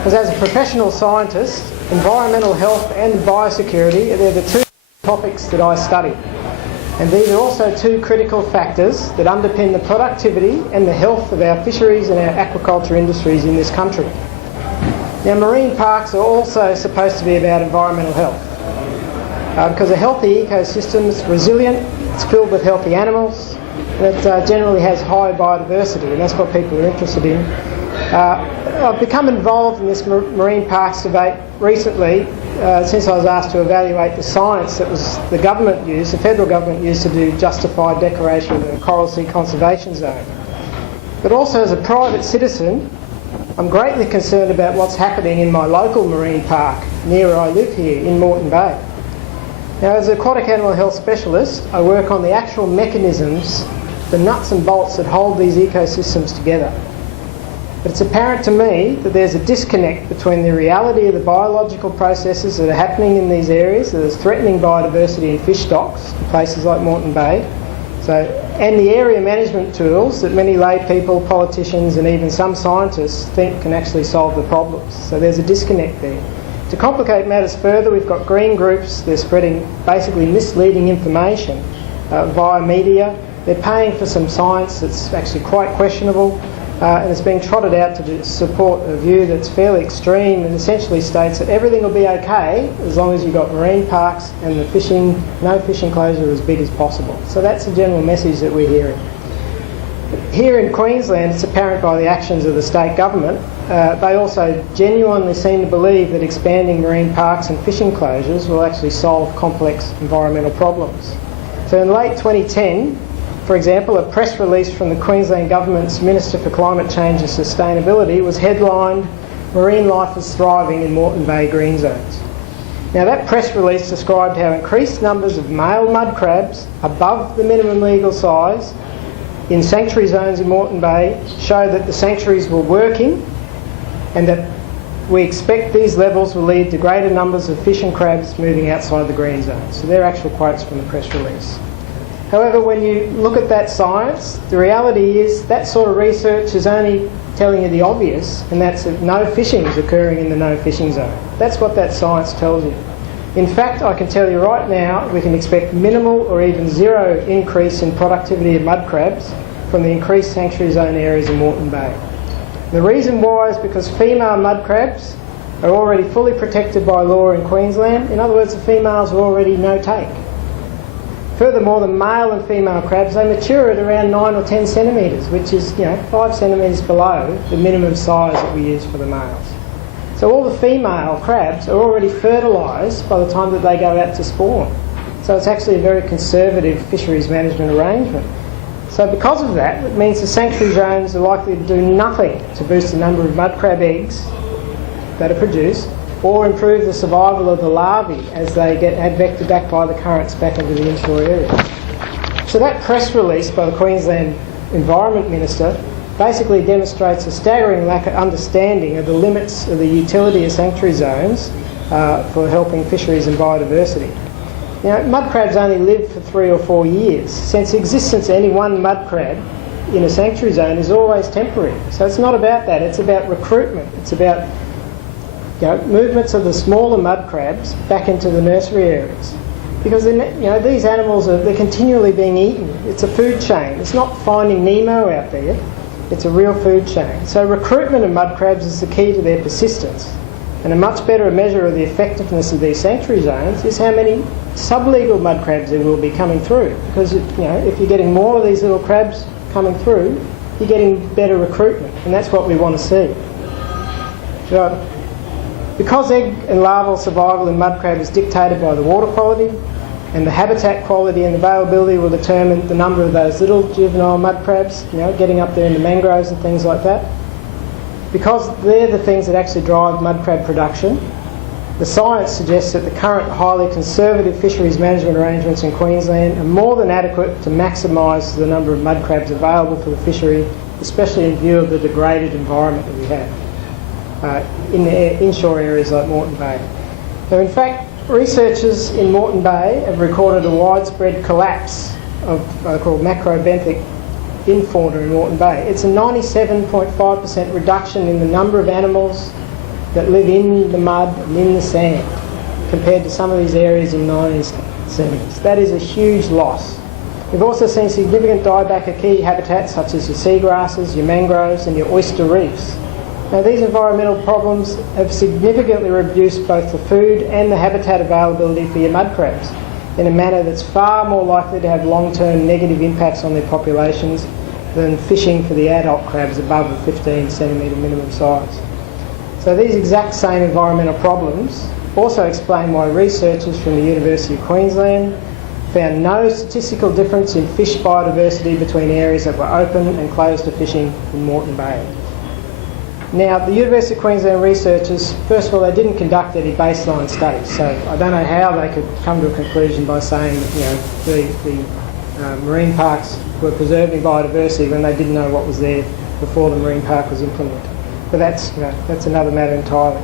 Because as a professional scientist, environmental health and biosecurity are the two topics that I study. And these are also two critical factors that underpin the productivity and the health of our fisheries and our aquaculture industries in this country. Now, marine parks are also supposed to be about environmental health. Because a healthy ecosystem is resilient, it's filled with healthy animals, and it generally has high biodiversity, and that's what people are interested in. I've become involved in this marine parks debate recently since I was asked to evaluate the science that the federal government used to do justified declaration of the Coral Sea Conservation Zone. But also as a private citizen, I'm greatly concerned about what's happening in my local marine park near where I live here in Moreton Bay. Now, as an aquatic animal health specialist, I work on the actual mechanisms, the nuts and bolts that hold these ecosystems together. But it's apparent to me that there's a disconnect between the reality of the biological processes that are happening in these areas that is threatening biodiversity and fish stocks in places like Moreton Bay, and the area management tools that many lay people, politicians and even some scientists think can actually solve the problems. So there's a disconnect there. To complicate matters further, we've got green groups. They're spreading basically misleading information via media. They're paying for some science that's actually quite questionable, and it's being trotted out to support a view that's fairly extreme and essentially states that everything will be okay as long as you've got marine parks and no fishing closure as big as possible. So that's the general message that we're hearing. Here in Queensland, it's apparent by the actions of the state government, they also genuinely seem to believe that expanding marine parks and fishing closures will actually solve complex environmental problems. So in late 2010, for example, a press release from the Queensland Government's Minister for Climate Change and Sustainability was headlined, "Marine life is thriving in Moreton Bay green zones." Now, that press release described how increased numbers of male mud crabs above the minimum legal size in sanctuary zones in Moreton Bay show that the sanctuaries were working and that we expect these levels will lead to greater numbers of fish and crabs moving outside the green zone. So they're actual quotes from the press release. However, when you look at that science, the reality is that sort of research is only telling you the obvious, and that's that no fishing is occurring in the no fishing zone. That's what that science tells you. In fact, I can tell you right now, we can expect minimal or even zero increase in productivity of mud crabs from the increased sanctuary zone areas in Moreton Bay. The reason why is because female mud crabs are already fully protected by law in Queensland. In other words, the females are already no take. Furthermore, the male and female crabs, they mature at around 9 or 10 centimetres, which is 5 centimetres below the minimum size that we use for the males. So all the female crabs are already fertilised by the time that they go out to spawn. So it's actually a very conservative fisheries management arrangement. So because of that, it means the sanctuary zones are likely to do nothing to boost the number of mud crab eggs that are produced or improve the survival of the larvae as they get advected back by the currents back into the inshore area. So that press release by the Queensland Environment Minister basically demonstrates a staggering lack of understanding of the limits of the utility of sanctuary zones for helping fisheries and biodiversity. Now, mud crabs only live for 3 or 4 years. Since the existence of any one mud crab in a sanctuary zone is always temporary. So it's not about that, it's about recruitment. It's about movements of the smaller mud crabs back into the nursery areas. Because these animals they're continually being eaten. It's a food chain. It's not Finding Nemo out there. It's a real food chain. So recruitment of mud crabs is the key to their persistence. And a much better measure of the effectiveness of these sanctuary zones is how many sublegal mud crabs there will be coming through. Because if you're getting more of these little crabs coming through, you're getting better recruitment, and that's what we want to see. So, because egg and larval survival in mud crab is dictated by the water quality, and the habitat quality and availability will determine the number of those little juvenile mud crabs, getting up there in the mangroves and things like that. Because they're the things that actually drive mud crab production, the science suggests that the current highly conservative fisheries management arrangements in Queensland are more than adequate to maximise the number of mud crabs available for the fishery, especially in view of the degraded environment that we have in the inshore areas like Moreton Bay. Now, in fact, researchers in Moreton Bay have recorded a widespread collapse of what are called macrobenthic fauna in Moreton Bay. It's a 97.5% reduction in the number of animals that live in the mud and in the sand compared to some of these areas in mining settings. That is a huge loss. We've also seen significant dieback of key habitats such as your seagrasses, your mangroves and your oyster reefs. Now these environmental problems have significantly reduced both the food and the habitat availability for your mud crabs in a manner that's far more likely to have long-term negative impacts on their populations than fishing for the adult crabs above the 15 centimetre minimum size. So these exact same environmental problems also explain why researchers from the University of Queensland found no statistical difference in fish biodiversity between areas that were open and closed to fishing in Moreton Bay. Now, the University of Queensland researchers, first of all, they didn't conduct any baseline studies, so I don't know how they could come to a conclusion by saying that the marine parks were preserving biodiversity when they didn't know what was there before the marine park was implemented. But that's another matter entirely.